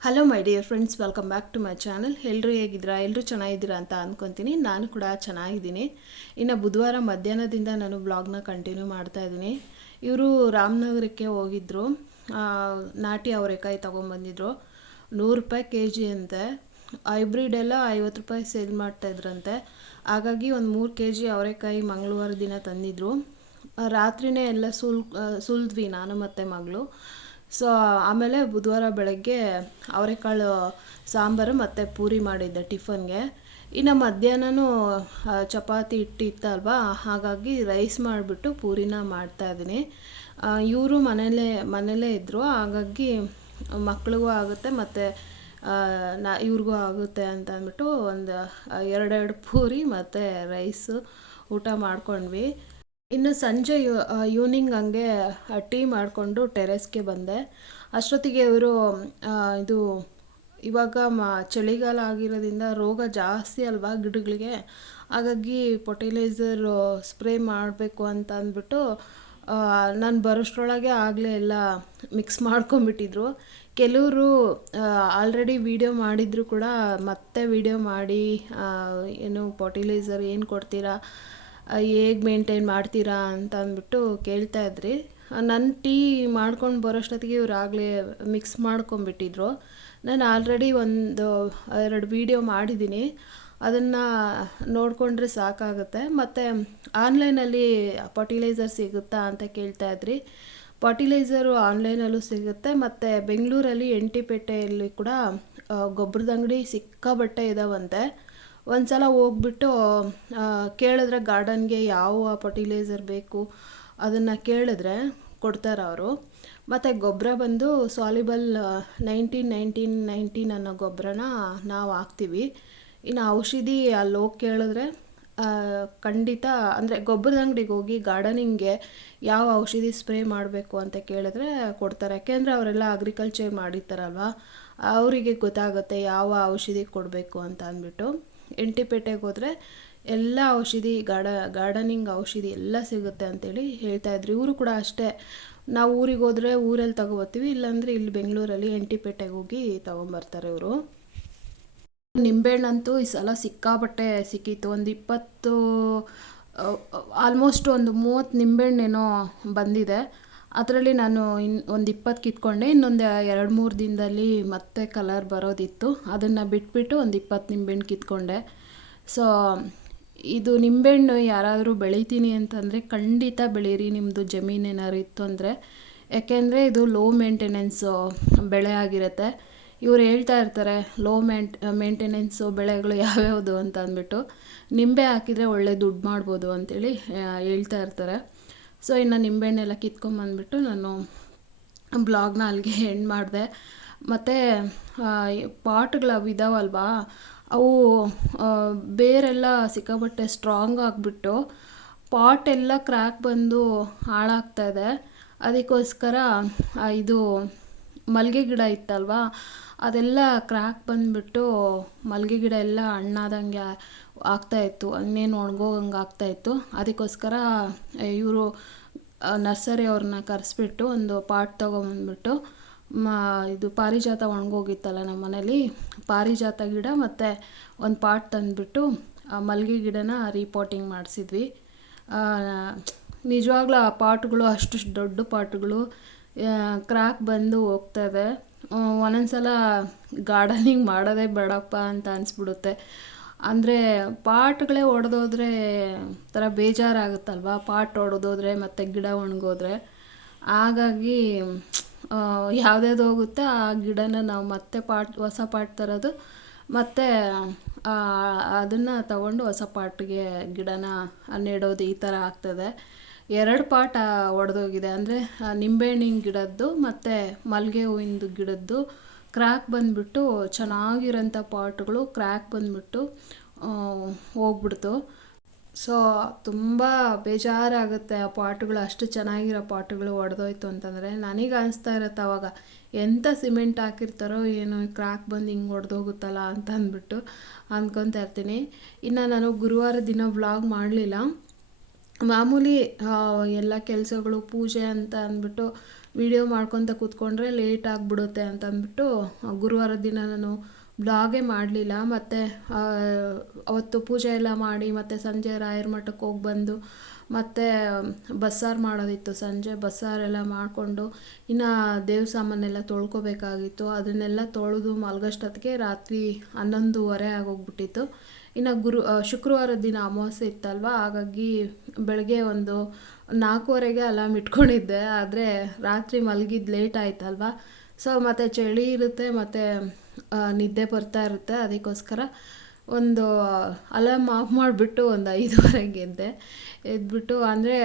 Hello my dear friends, welcome back to my channel. ಎಲ್ಲರೂ ಹೇಗಿದ್ದೀರಾ? ಎಲ್ಲರೂ ಚೆನ್ನಾಗಿದ್ದೀರಾ ಅಂತ ಅಂದ್ಕೊತೀನಿ. ನಾನು ಕೂಡ ಚೆನ್ನಾಗಿದ್ದೀನಿ. ಇನ್ನು ಬುಧವಾರ ಮಧ್ಯಾಹ್ನದಿಂದ ನಾನು ಬ್ಲಾಗ್ನ ಕಂಟಿನ್ಯೂ ಮಾಡ್ತಾ ಇದ್ದೀನಿ. ಇವರು ರಾಮನಗರಕ್ಕೆ ಹೋಗಿದ್ದರು. ನಾಟಿ ಅವರೆಕಾಯಿ ತೊಗೊಂಬಂದಿದ್ರು. 100 ರೂಪಾಯಿ kg ಅಂತೆ. ಹೈಬ್ರಿಡ್ ಎಲ್ಲ 50 ರೂಪಾಯಿ ಸೇಲ್ ಮಾಡ್ತಾಯಿದ್ರಂತೆ. ಹಾಗಾಗಿ ಒಂದು 3 kg ಅವರೆಕಾಯಿ ಮಂಗಳವಾರ ದಿನ ತಂದಿದ್ರು. ರಾತ್ರಿನೇ ಎಲ್ಲ ಸುಲಿದ್ವಿ ನಾನು ಮತ್ತು ಮಗಳು. ಸೊ ಆಮೇಲೆ ಬುಧವಾರ ಬೆಳಗ್ಗೆ ಅವರೆಕಾಳು ಸಾಂಬಾರು ಮತ್ತು ಪೂರಿ ಮಾಡಿದ್ದೆ ಟಿಫನ್ಗೆ. ಇನ್ನು ಮಧ್ಯಾಹ್ನನೂ ಚಪಾತಿ ಹಿಟ್ಟಿತ್ತಲ್ವ, ಹಾಗಾಗಿ ರೈಸ್ ಮಾಡಿಬಿಟ್ಟು ಪೂರಿನ ಮಾಡ್ತಾಯಿದ್ದೀನಿ. ಇವರು ಮನೇಲೇ ಇದ್ದರು, ಹಾಗಾಗಿ ಮಕ್ಳಿಗೂ ಆಗುತ್ತೆ ಮತ್ತು ಇವ್ರಿಗೂ ಆಗುತ್ತೆ ಅಂತ ಅಂದ್ಬಿಟ್ಟು ಒಂದು 2 ಪೂರಿ ಮತ್ತು ರೈಸು ಊಟ ಮಾಡ್ಕೊಂಡ್ವಿ. ಇನ್ನು ಸಂಜೆ ಈವ್ನಿಂಗ್ ಹಂಗೆ ಟೀ ಮಾಡಿಕೊಂಡು ಟೆರೆಸ್ಗೆ ಬಂದೆ. ಅಷ್ಟೊತ್ತಿಗೆ ಇವರು ಇದು ಇವಾಗ ಚಳಿಗಾಲ ಆಗಿರೋದ್ರಿಂದ ರೋಗ ಜಾಸ್ತಿ ಅಲ್ವಾ ಗಿಡಗಳಿಗೆ, ಹಾಗಾಗಿ ಫರ್ಟಿಲೈಸರ್ ಸ್ಪ್ರೇ ಮಾಡಬೇಕು ಅಂತ ಅಂದ್ಬಿಟ್ಟು ನಾನು ಬರೋಷ್ಟರೊಳಗೆ ಆಗಲೇ ಎಲ್ಲ ಮಿಕ್ಸ್ ಮಾಡ್ಕೊಂಬಿಟ್ಟಿದ್ರು. ಕೆಲವರು ಆಲ್ರೆಡಿ ವಿಡಿಯೋ ಮಾಡಿದ್ರು ಕೂಡ ಮತ್ತೆ ವಿಡಿಯೋ ಮಾಡಿ ಏನು ಫರ್ಟಿಲೈಸರ್ ಏನು ಕೊಡ್ತೀರಾ, ಹೇಗೆ ಮೇಂಟೈನ್ ಮಾಡ್ತೀರಾ ಅಂತ ಅಂದ್ಬಿಟ್ಟು ಕೇಳ್ತಾಯಿದ್ರಿ. ನನ್ನ ಟೀ ಮಾಡ್ಕೊಂಡು ಬರೋಷ್ಟೊತ್ತಿಗೆ ಇವ್ರು ಆಗಲೇ ಮಿಕ್ಸ್ ಮಾಡ್ಕೊಂಬಿಟ್ಟಿದ್ರು. ನಾನು ಆಲ್ರೆಡಿ 1-2 ವೀಡಿಯೋ ಮಾಡಿದ್ದೀನಿ, ಅದನ್ನು ನೋಡಿಕೊಂಡ್ರೆ ಸಾಕಾಗುತ್ತೆ. ಮತ್ತು ಆನ್ಲೈನಲ್ಲಿ ಫರ್ಟಿಲೈಸರ್ ಸಿಗುತ್ತಾ ಅಂತ ಕೇಳ್ತಾಯಿದ್ರಿ. ಫರ್ಟಿಲೈಸರು ಆನ್ಲೈನಲ್ಲೂ ಸಿಗುತ್ತೆ, ಮತ್ತು ಬೆಂಗಳೂರಲ್ಲಿ ಎಂಟಿಪೇಟೆಯಲ್ಲಿ ಕೂಡ ಗೊಬ್ಬರದ ಅಂಗಡಿ ಸಿಕ್ಕಾಬಟ್ಟೆ ಇದ್ದಾವಂತೆ. ಒಂದು ಸಲ ಹೋಗ್ಬಿಟ್ಟು ಕೇಳಿದ್ರೆ ಗಾರ್ಡನ್ಗೆ ಯಾವ ಫರ್ಟಿಲೈಸರ್ ಬೇಕು ಅದನ್ನು ಕೇಳಿದ್ರೆ ಕೊಡ್ತಾರೆ ಅವರು. ಮತ್ತು ಗೊಬ್ಬರ ಬಂದು ಸಾಲಿಬಲ್ 19 ಅನ್ನೋ ಗೊಬ್ಬರನ ನಾವು ಹಾಕ್ತೀವಿ. ಇನ್ನು ಔಷಧಿ ಅಲ್ಲಿ ಹೋಗಿ ಕೇಳಿದ್ರೆ ಖಂಡಿತ ಅಂದರೆ ಗೊಬ್ಬರದ ಅಂಗಡಿಗೆ ಹೋಗಿ ಗಾರ್ಡನಿಂಗ್ಗೆ ಯಾವ ಔಷಧಿ ಸ್ಪ್ರೇ ಮಾಡಬೇಕು ಅಂತ ಕೇಳಿದ್ರೆ ಕೊಡ್ತಾರೆ. ಯಾಕೆಂದರೆ ಅವರೆಲ್ಲ ಅಗ್ರಿಕಲ್ಚರ್ ಮಾಡಿರ್ತಾರಲ್ವ, ಅವರಿಗೆ ಗೊತ್ತಾಗುತ್ತೆ ಯಾವ ಔಷಧಿ ಕೊಡಬೇಕು ಅಂತ ಅಂದ್ಬಿಟ್ಟು. ಎಂಟಿಪೇಟೆಗೆ ಹೋದರೆ ಎಲ್ಲ ಔಷಧಿ ಗಾರ್ಡನಿಂಗ್ ಔಷಧಿ ಎಲ್ಲ ಸಿಗುತ್ತೆ ಅಂತೇಳಿ ಹೇಳ್ತಾಯಿದ್ರು. ಇವರು ಕೂಡ ಅಷ್ಟೇ, ನಾವು ಊರಿಗೆ ಹೋದರೆ ಊರಲ್ಲಿ ತೊಗೊಬರ್ತೀವಿ, ಇಲ್ಲಾಂದರೆ ಇಲ್ಲಿ ಬೆಂಗಳೂರಲ್ಲಿ ಎಂಟಿಪೇಟೆಗೆ ಹೋಗಿ ತೊಗೊಂಬರ್ತಾರೆ ಇವರು. ನಿಂಬೆಹಣ್ಣಂತೂ ಈ ಸಲ ಸಿಕ್ಕಾಬಟ್ಟೆ ಸಿಕ್ಕಿತ್ತು. ಒಂದು 20 ಆಲ್ಮೋಸ್ಟ್ ಒಂದು 30 ನಿಂಬೆಹಣ್ಣೇನೋ ಬಂದಿದೆ. ಅದರಲ್ಲಿ ನಾನು ಒಂದು 20 ಕಿತ್ಕೊಂಡೆ. ಇನ್ನೊಂದು 2-3 ದಿನದಲ್ಲಿ ಮತ್ತೆ ಕಲರ್ ಬರೋದಿತ್ತು, ಅದನ್ನು ಬಿಟ್ಬಿಟ್ಟು ಒಂದು 20 ನಿಂಬೆಹಣ್ಣು ಕಿತ್ಕೊಂಡೆ. ಸೊ ಇದು ನಿಂಬೆಹಣ್ಣು ಯಾರಾದರೂ ಬೆಳಿತೀನಿ ಅಂತಂದರೆ ಖಂಡಿತ ಬೆಳೀರಿ, ನಿಮ್ಮದು ಜಮೀನು ಏನಾದ್ರು ಇತ್ತು ಅಂದರೆ. ಯಾಕೆಂದರೆ ಇದು ಲೋ ಮೇಂಟೆನೆನ್ಸು ಬೆಳೆ ಆಗಿರುತ್ತೆ. ಇವ್ರು ಹೇಳ್ತಾ ಇರ್ತಾರೆ ಲೋ ಮೇಂಟೆನೆನ್ಸು ಬೆಳೆಗಳು ಯಾವ್ಯಾವುದು ಅಂತ ಅಂದ್ಬಿಟ್ಟು. ನಿಂಬೆ ಹಾಕಿದರೆ ಒಳ್ಳೆ ದುಡ್ಡು ಮಾಡ್ಬೋದು ಅಂಥೇಳಿ ಹೇಳ್ತಾ ಇರ್ತಾರೆ. ಸೊ ಇನ್ನು ನಿಂಬೆಹಣ್ಣೆಲ್ಲ ಕಿತ್ಕೊಂಬಂದ್ಬಿಟ್ಟು ನಾನು ಬ್ಲಾಗ್ನ ಅಲ್ಲಿಗೆ ಎಂಡ್ ಮಾಡಿದೆ. ಮತ್ತು ಪಾಟ್ಗಳು ಅವು ಇದಾವಲ್ವಾ, ಅವು ಬೇರೆಲ್ಲ ಸಿಕ್ಕಾಬಟ್ಟೆ ಸ್ಟ್ರಾಂಗ್ ಆಗಿಬಿಟ್ಟು ಪಾಟೆಲ್ಲ ಕ್ರ್ಯಾಕ್ ಬಂದು ಹಾಳಾಗ್ತಾಯಿದೆ. ಅದಕ್ಕೋಸ್ಕರ ಇದು ಮಲ್ಲಿಗೆ ಗಿಡ ಇತ್ತಲ್ವ, ಅದೆಲ್ಲ ಕ್ರ್ಯಾಕ್ ಬಂದುಬಿಟ್ಟು ಮಲ್ಲಿಗೆ ಗಿಡ ಎಲ್ಲ ಹಣ್ಣಾದಂಗೆ ಆಗ್ತಾಯಿತ್ತು, ಇನ್ನೇನು ಒಣಗೋಗಂಗೆ ಆಗ್ತಾಯಿತ್ತು. ಅದಕ್ಕೋಸ್ಕರ ಇವರು ನರ್ಸರಿ ಅವ್ರನ್ನ ಕರೆಸ್ಬಿಟ್ಟು ಒಂದು ಪಾಟ್ ತೊಗೊಂಬಂದ್ಬಿಟ್ಟು ಇದು ಪಾರಿಜಾತ ಒಣಗೋಗಿತ್ತಲ್ಲ ನಮ್ಮ ಮನೇಲಿ, ಪಾರಿಜಾತ ಗಿಡ ಮತ್ತು ಒಂದು ಪಾಟ್ ತಂದುಬಿಟ್ಟು ಮಲ್ಲಿಗೆ ಗಿಡನ ರೀಪಾಟಿಂಗ್ ಮಾಡಿಸಿದ್ವಿ. ನಿಜವಾಗ್ಲೂ ಆ ಪಾಟ್ಗಳು ಅಷ್ಟು ದೊಡ್ಡ ಪಾಟ್ಗಳು ಕ್ರ್ಯಾಕ್ ಬಂದು ಹೋಗ್ತವೆ. ಒಂದೊಂದ್ಸಲ ಗಾರ್ಡನಿಂಗ್ ಮಾಡೋದೇ ಬೇಡಪ್ಪ ಅಂತ ಅನಿಸ್ಬಿಡುತ್ತೆ. ಅಂದರೆ ಪಾಟ್ಗಳೇ ಒಡೆದೋದ್ರೆ ಥರ ಬೇಜಾರಾಗುತ್ತಲ್ವ, ಪಾಟ್ ಒಡೆದೋದ್ರೆ ಮತ್ತು ಗಿಡ ಒಣಗೋದ್ರೆ. ಹಾಗಾಗಿ ಯಾವುದ್ಯಾವ್ದು ಹೋಗುತ್ತೆ ಆ ಗಿಡನ ನಾವು ಮತ್ತೆ ಹೊಸ ಪಾಟ್ ತರೋದು, ಮತ್ತು ಅದನ್ನು ತಗೊಂಡು ಹೊಸ ಪಾಟ್ಗೆ ಗಿಡನ ನೆಡೋದು, ಈ ಥರ ಆಗ್ತದೆ. 2 ಪಾಟ್ ಒಡೆದೋಗಿದೆ. ಅಂದರೆ ನಿಂಬೆಹಣ್ಣಿನ ಗಿಡದ್ದು ಮತ್ತು ಮಲ್ಲಿಗೆ ಹೂವಿಂದು ಗಿಡದ್ದು ಕ್ರ್ಯಾಕ್ ಬಂದುಬಿಟ್ಟು ಚೆನ್ನಾಗಿರೋಂಥ ಪಾಟ್ಗಳು ಕ್ರ್ಯಾಕ್ ಬಂದುಬಿಟ್ಟು ಹೋಗ್ಬಿಡ್ತು. ಸೊ ತುಂಬ ಬೇಜಾರಾಗುತ್ತೆ. ಆ ಪಾಟ್ಗಳು ಅಷ್ಟು ಚೆನ್ನಾಗಿರೋ ಪಾಟ್ಗಳು ಒಡೆದೋಯ್ತು ಅಂತಂದರೆ. ನನಗೆ ಅನಿಸ್ತಾ ಇರುತ್ತೆ ಅವಾಗ, ಎಂಥ ಸಿಮೆಂಟ್ ಹಾಕಿರ್ತಾರೋ ಏನೋ ಕ್ರ್ಯಾಕ್ ಬಂದು ಹಿಂಗೆ ಒಡೆದೋಗುತ್ತಲ್ಲ ಅಂತ ಅಂದ್ಬಿಟ್ಟು ಅಂದ್ಕೊತಾ ಇರ್ತೀನಿ. ಇನ್ನು ನಾನು ಗುರುವಾರ ದಿನ ವ್ಲಾಗ್ ಮಾಡಲಿಲ್ಲ. ಮಾಮೂಲಿ ಎಲ್ಲ ಕೆಲಸಗಳು ಪೂಜೆ ಅಂತ ಅಂದ್ಬಿಟ್ಟು ವಿಡಿಯೋ ಮಾಡ್ಕೊತ ಕೂತ್ಕೊಂಡ್ರೆ ಲೇಟ್ ಆಗಿಬಿಡುತ್ತೆ ಅಂತಂದ್ಬಿಟ್ಟು ಗುರುವಾರದ ದಿನ ನಾನು ಬ್ಲಾಗೇ ಮಾಡಲಿಲ್ಲ. ಮತ್ತು ಅವತ್ತು ಪೂಜೆ ಎಲ್ಲ ಮಾಡಿ ಮತ್ತು ಸಂಜೆ ರಾಯರ ಮಠಕ್ಕೆ ಹೋಗಿ ಬಂದು ಮತ್ತು ಬಸ್ಸಾರು ಮಾಡೋದಿತ್ತು. ಸಂಜೆ ಬಸ್ಸಾರೆಲ್ಲ ಮಾಡಿಕೊಂಡು ಇನ್ನು ದೇವ್ರ ಸಾಮಾನೆಲ್ಲ ತೊಳ್ಕೊಬೇಕಾಗಿತ್ತು. ಅದನ್ನೆಲ್ಲ ತೊಳೆದು ಮಲಗೋಷ್ಟೊತ್ತಿಗೆ ರಾತ್ರಿ 11:30 ಆಗೋಗ್ಬಿಟ್ಟಿತ್ತು. ಇನ್ನು ಶುಕ್ರವಾರದ ದಿನ ಅಮಾವಾಸ್ಯೆ ಇತ್ತಲ್ವ, ಹಾಗಾಗಿ ಬೆಳಗ್ಗೆ ಒಂದು 4:15ಗೆ ಅಲಾರ್ಮ್ ಇಟ್ಕೊಂಡಿದ್ದೆ. ಆದರೆ ರಾತ್ರಿ ಮಲಗಿದ್ದು ಲೇಟ್ ಆಯ್ತಲ್ವ, ಸೊ ಮತ್ತು ಚಳಿ ಇರುತ್ತೆ ಮತ್ತು ನಿದ್ದೆ ಬರ್ತಾ ಇರುತ್ತೆ. ಅದಕ್ಕೋಸ್ಕರ ಒಂದು ಅಲಾರ್ಮ್ ಆಫ್ ಮಾಡಿಬಿಟ್ಟು ಒಂದು 5:30ಗೆ ಎದ್ಬಿಟ್ಟು, ಅಂದರೆ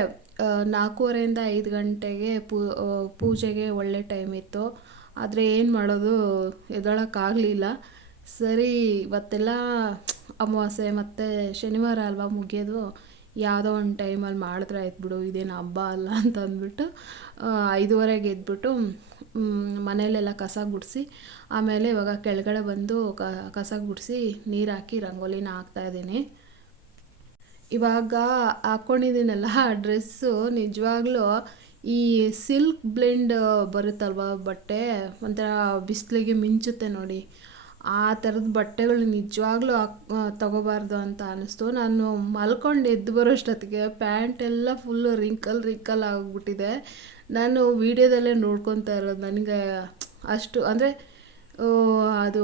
4:15 5 ಗಂಟೆಗೆ ಪೂಜೆಗೆ ಒಳ್ಳೆ ಟೈಮ್ ಇತ್ತು. ಆದರೆ ಏನು ಮಾಡೋದು, ಎದ್ದೇಳೋಕ್ಕಾಗಲಿಲ್ಲ. ಸರಿ ಇವತ್ತೆಲ್ಲ ಅಮಾವಾಸ್ಯೆ ಮತ್ತು ಶನಿವಾರ ಅಲ್ವಾ ಮುಗಿಯೋದು, ಯಾವುದೋ ಒಂದು ಟೈಮಲ್ಲಿ ಮಾಡಿದ್ರೆ ಆಯ್ತು ಬಿಡು, ಇದೇನು ಹಬ್ಬ ಅಲ್ಲ ಅಂತ ಅಂದ್ಬಿಟ್ಟು 5:30ಗೆ ಎದ್ಬಿಟ್ಟು ಮನೆಯಲ್ಲೆಲ್ಲ ಕಸ ಗುಡಿಸಿ ಆಮೇಲೆ ಇವಾಗ ಕೆಳಗಡೆ ಬಂದು ಕಸ ಗುಡಿಸಿ ನೀರು ಹಾಕಿ ರಂಗೋಲಿನ ಹಾಕ್ತಾಯಿದ್ದೀನಿ. ಇವಾಗ ಹಾಕ್ಕೊಂಡಿದ್ದೀನಲ್ಲ ಆ ಡ್ರೆಸ್ಸು ನಿಜವಾಗ್ಲೂ ಈ ಸಿಲ್ಕ್ ಬ್ಲೆಂಡ್ ಬರುತ್ತಲ್ವ ಬಟ್ಟೆ, ಒಂಥರ ಬಿಸಿಲಿಗೆ ಮಿಂಚುತ್ತೆ ನೋಡಿ, ಆ ಥರದ ಬಟ್ಟೆಗಳು ನಿಜವಾಗ್ಲೂ ತಗೋಬಾರ್ದು ಅಂತ ಅನ್ನಿಸ್ತು. ನಾನು ಮಲ್ಕೊಂಡು ಎದ್ದು ಬರೋಷ್ಟೊತ್ತಿಗೆ ಪ್ಯಾಂಟೆಲ್ಲ ಫುಲ್ಲು ರಿಂಕಲ್ ಆಗಿಬಿಟ್ಟಿದೆ. ನಾನು ವೀಡಿಯೋದಲ್ಲೇ ನೋಡ್ಕೊತಾ ಇರೋದು, ನನಗೆ ಅಷ್ಟು ಅಂದರೆ ಅದು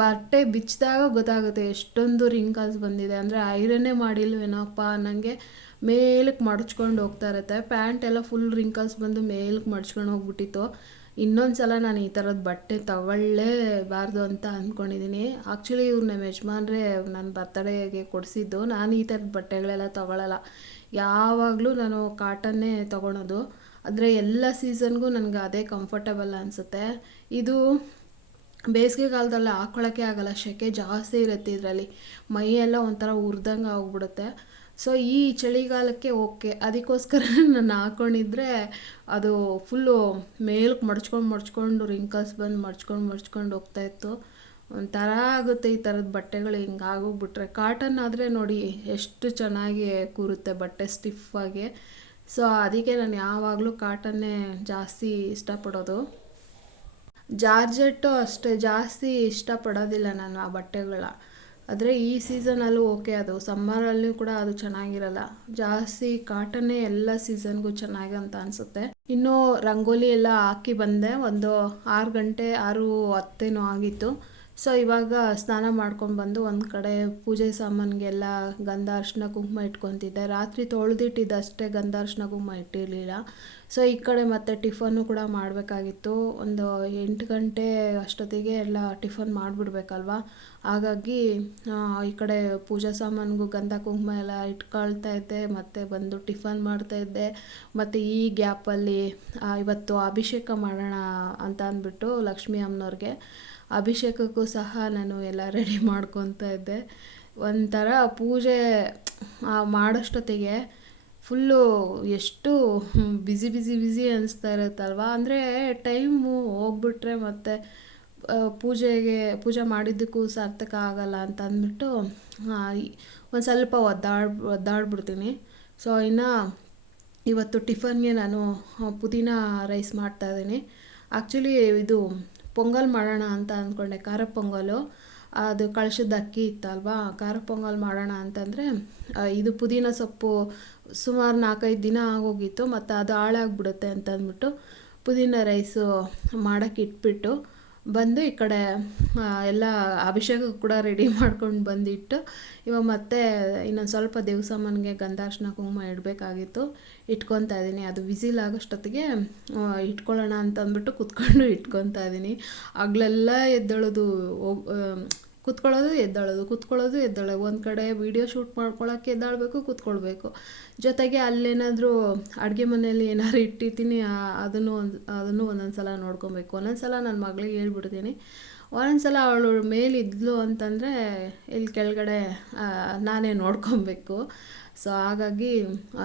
ಬಟ್ಟೆ ಬಿಚ್ಚಿದಾಗ ಗೊತ್ತಾಗುತ್ತೆ ಎಷ್ಟೊಂದು ರಿಂಕಲ್ಸ್ ಬಂದಿದೆ. ಅಂದರೆ ಐರನ್ನೇ ಮಾಡಿಲ್ವೇನಪ್ಪ ನನಗೆ ಮೇಲಕ್ಕೆ ಮಡಚ್ಕೊಂಡು ಹೋಗ್ತಾ ಇರುತ್ತೆ. ಪ್ಯಾಂಟೆಲ್ಲ ಫುಲ್ ರಿಂಕಲ್ಸ್ ಬಂದು ಮೇಲಕ್ಕೆ ಮಡ್ಚ್ಕೊಂಡು ಹೋಗ್ಬಿಟ್ಟಿತ್ತು. ಇನ್ನೊಂದು ಸಲ ನಾನು ಈ ಥರದ ಬಟ್ಟೆ ತಗೊಳ್ಳೇಬಾರ್ದು ಅಂತ ಅಂದ್ಕೊಂಡಿದ್ದೀನಿ. ಆ್ಯಕ್ಚುಲಿ ಇವ್ರು ನಮ್ಮ ಯಜಮಾನ್ರೇ ನನ್ನ ಬರ್ತಡೇಗೆ ಕೊಡಿಸಿದ್ದು. ನಾನು ಈ ಥರದ ಬಟ್ಟೆಗಳೆಲ್ಲ ತೊಗೊಳ್ಳಲ್ಲ, ಯಾವಾಗಲೂ ನಾನು ಕಾಟನ್ನೇ ತೊಗೊಳೋದು. ಆದರೆ ಎಲ್ಲ ಸೀಸನ್ಗೂ ನನಗೆ ಅದೇ ಕಂಫರ್ಟಬಲ್ ಅನಿಸುತ್ತೆ. ಇದು ಬೇಸಿಗೆಗಾಲದಲ್ಲಿ ಹಾಕ್ಕೊಳ್ಳೋಕ್ಕೆ ಆಗೋಲ್ಲ, ಸೆಕೆ ಜಾಸ್ತಿ ಇರುತ್ತೆ ಇದರಲ್ಲಿ, ಮೈಯೆಲ್ಲ ಒಂಥರ ಉರ್ದಂಗೆ ಆಗ್ಬಿಡುತ್ತೆ. ಸೊ ಈ ಚಳಿಗಾಲಕ್ಕೆ ಓಕೆ, ಅದಕ್ಕೋಸ್ಕರ ನಾನು ಹಾಕ್ಕೊಂಡಿದ್ರೆ ಅದು ಫುಲ್ಲು ಮೇಲಕ್ಕೆ ಮಡ್ಚ್ಕೊಂಡು ರಿಂಕಲ್ಸ್ ಬಂದು ಮಡ್ಚ್ಕೊಂಡು ಹೋಗ್ತಾಯಿತ್ತು. ಒಂಥರ ಆಗುತ್ತೆ ಈ ಥರದ ಬಟ್ಟೆಗಳು ಹಿಂಗೆ ಆಗೋಗ್ಬಿಟ್ರೆ. ಕಾಟನ್ ಆದರೆ ನೋಡಿ ಎಷ್ಟು ಚೆನ್ನಾಗಿ ಕೂರುತ್ತೆ ಬಟ್ಟೆ ಸ್ಟಿಫಾಗಿ. ಸೊ ಅದಕ್ಕೆ ನಾನು ಯಾವಾಗಲೂ ಕಾಟನ್ನೇ ಜಾಸ್ತಿ ಇಷ್ಟಪಡೋದು. ಜಾರ್ಜೆಟ್ಟು ಅಷ್ಟೇ ಜಾಸ್ತಿ ಇಷ್ಟಪಡೋದಿಲ್ಲ ನಾನು ಆ ಬಟ್ಟೆಗಳ. ಆದರೆ ಈ ಸೀಸನಲ್ಲೂ ಓಕೆ, ಅದು ಸಮ್ಮರಲ್ಲಿ ಕೂಡ ಅದು ಚೆನ್ನಾಗಿರಲ್ಲ. ಜಾಸ್ತಿ ಕಾಟನ್ನೇ ಎಲ್ಲ ಸೀಸನ್ಗೂ ಚೆನ್ನಾಗಿ ಅಂತ ಅನಿಸುತ್ತೆ. ಇನ್ನು ರಂಗೋಲಿ ಎಲ್ಲ ಹಾಕಿ ಬಂದೆ, ಒಂದು 6 ಗಂಟೆ 6:10 ಆಗಿತ್ತು. ಸೊ ಇವಾಗ ಸ್ನಾನ ಮಾಡ್ಕೊಂಡು ಬಂದು ಒಂದು ಕಡೆ ಪೂಜೆ ಸಾಮಾನಿಗೆಲ್ಲ ಗಂಧ ಅರಿಶಿನ ಕುಂಕುಮ ಇಟ್ಕೊತಿದ್ದೆ. ರಾತ್ರಿ ತೊಳೆದಿಟ್ಟಿದ್ದಷ್ಟೇ, ಗಂಧ ಅರಿಶಿನ ಕುಂಕುಮ ಇಟ್ಟಿರಲಿಲ್ಲ. ಸೊ ಈ ಕಡೆ ಮತ್ತೆ ಟಿಫನ್ನು ಕೂಡ ಮಾಡಬೇಕಾಗಿತ್ತು. ಒಂದು 8 ಗಂಟೆ ಅಷ್ಟೊತ್ತಿಗೆ ಎಲ್ಲ ಟಿಫನ್ ಮಾಡಿಬಿಡ್ಬೇಕಲ್ವ, ಹಾಗಾಗಿ ಈ ಕಡೆ ಪೂಜಾ ಸಾಮಾನಿಗೂ ಗಂಧ ಕುಂಕುಮ ಎಲ್ಲ ಇಟ್ಕೊಳ್ತಾ ಇದ್ದೆ, ಮತ್ತು ಬಂದು ಟಿಫನ್ ಮಾಡ್ತಾಯಿದ್ದೆ. ಮತ್ತು ಈ ಗ್ಯಾಪಲ್ಲಿ ಇವತ್ತು ಅಭಿಷೇಕ ಮಾಡೋಣ ಅಂತ ಅಂದ್ಬಿಟ್ಟು ಲಕ್ಷ್ಮೀ ಅಮ್ಮನವ್ರಿಗೆ ಅಭಿಷೇಕಕ್ಕೂ ಸಹ ನಾನು ಎಲ್ಲ ರೆಡಿ ಮಾಡ್ಕೊತಾ ಇದ್ದೆ. ಒಂಥರ ಪೂಜೆ ಮಾಡೋಷ್ಟೊತ್ತಿಗೆ ಫುಲ್ಲು ಎಷ್ಟು ಬ್ಯುಸಿ ಅನಿಸ್ತಾ ಇರುತ್ತಲ್ವ. ಅಂದರೆ ಟೈಮು ಹೋಗ್ಬಿಟ್ರೆ ಮತ್ತು ಪೂಜೆ ಮಾಡಿದ್ದಕ್ಕೂ ಸಾರ್ಥಕ ಆಗಲ್ಲ ಅಂತ ಅಂದ್ಬಿಟ್ಟು ಒಂದು ಸ್ವಲ್ಪ ಒದ್ದಾಡ್ಬಿಡ್ತೀನಿ. ಸೊ ಇನ್ನು ಇವತ್ತು ಟಿಫನ್ಗೆ ನಾನು ಪುದೀನ ರೈಸ್ ಮಾಡ್ತಾಯಿದ್ದೀನಿ. ಆ್ಯಕ್ಚುಲಿ ಇದು ಪೊಂಗಲ್ ಮಾಡೋಣ ಅಂತ ಅಂದ್ಕೊಂಡೆ, ಖಾರ ಪೊಂಗಲು. ಅದು ಕಳಶದ ಅಕ್ಕಿ ಇತ್ತಲ್ವಾ, ಖಾರ ಪೊಂಗಲ್ ಮಾಡೋಣ ಅಂತಂದರೆ ಇದು ಪುದೀನ ಸೊಪ್ಪು ಸುಮಾರು 4-5 ದಿನ ಆಗೋಗಿತ್ತು, ಮತ್ತು ಅದು ಹಾಳಾಗ್ಬಿಡುತ್ತೆ ಅಂತ ಅಂದ್ಬಿಟ್ಟು ಪುದೀನ ರೈಸು ಮಾಡೋಕ್ಕೆ ಇಟ್ಬಿಟ್ಟು ಬಂದು ಈ ಕಡೆ ಎಲ್ಲ ಅಭಿಷೇಕಕ್ಕೆ ಕೂಡ ರೆಡಿ ಮಾಡ್ಕೊಂಡು ಬಂದಿಟ್ಟು ಇವಾಗ ಮತ್ತೆ ಇನ್ನೊಂದು ಸ್ವಲ್ಪ ದೇವ್ರ ಸಾಮಾನಿಗೆ ಗಂಧ ಅರಿಶಿನ ಕುಂಕುಮ ಇಡಬೇಕಾಗಿತ್ತು, ಇಟ್ಕೊತಾ ಇದ್ದೀನಿ. ಅದು ವಿಸಿಲ್ ಆಗೋಷ್ಟೊತ್ತಿಗೆ ಇಟ್ಕೊಳ್ಳೋಣ ಅಂತ ಅಂದ್ಬಿಟ್ಟು ಕುತ್ಕೊಂಡು ಇಟ್ಕೊತಾ ಇದ್ದೀನಿ. ಹಗಲೆಲ್ಲ ಎದ್ದೇಳೋದು, ಕುತ್ಕೊಳ್ಳೋದು ಎದ್ದೇಳೋದು. ಒಂದು ಕಡೆ ವೀಡಿಯೋ ಶೂಟ್ ಮಾಡ್ಕೊಳ್ಳೋಕ್ಕೆ ಎದ್ದಾಳಬೇಕು, ಕುತ್ಕೊಳ್ಬೇಕು. ಜೊತೆಗೆ ಅಲ್ಲೇನಾದರೂ ಅಡುಗೆ ಮನೆಯಲ್ಲಿ ಏನಾದ್ರು ಇಟ್ಟಿರ್ತೀನಿ, ಅದನ್ನು ಒಂದೊಂದು ಸಲ ನೋಡ್ಕೊಬೇಕು. ಒಂದೊಂದು ಸಲ ನನ್ನ ಮಗಳಿಗೆ ಹೇಳ್ಬಿಡ್ತೀನಿ, ಒಂದೊಂದು ಸಲ ಅವಳು ಮೇಲಿದ್ಲು ಅಂತಂದರೆ ಇಲ್ಲಿ ಕೆಳಗಡೆ ನಾನೇ ನೋಡ್ಕೊಬೇಕು. ಸೊ ಹಾಗಾಗಿ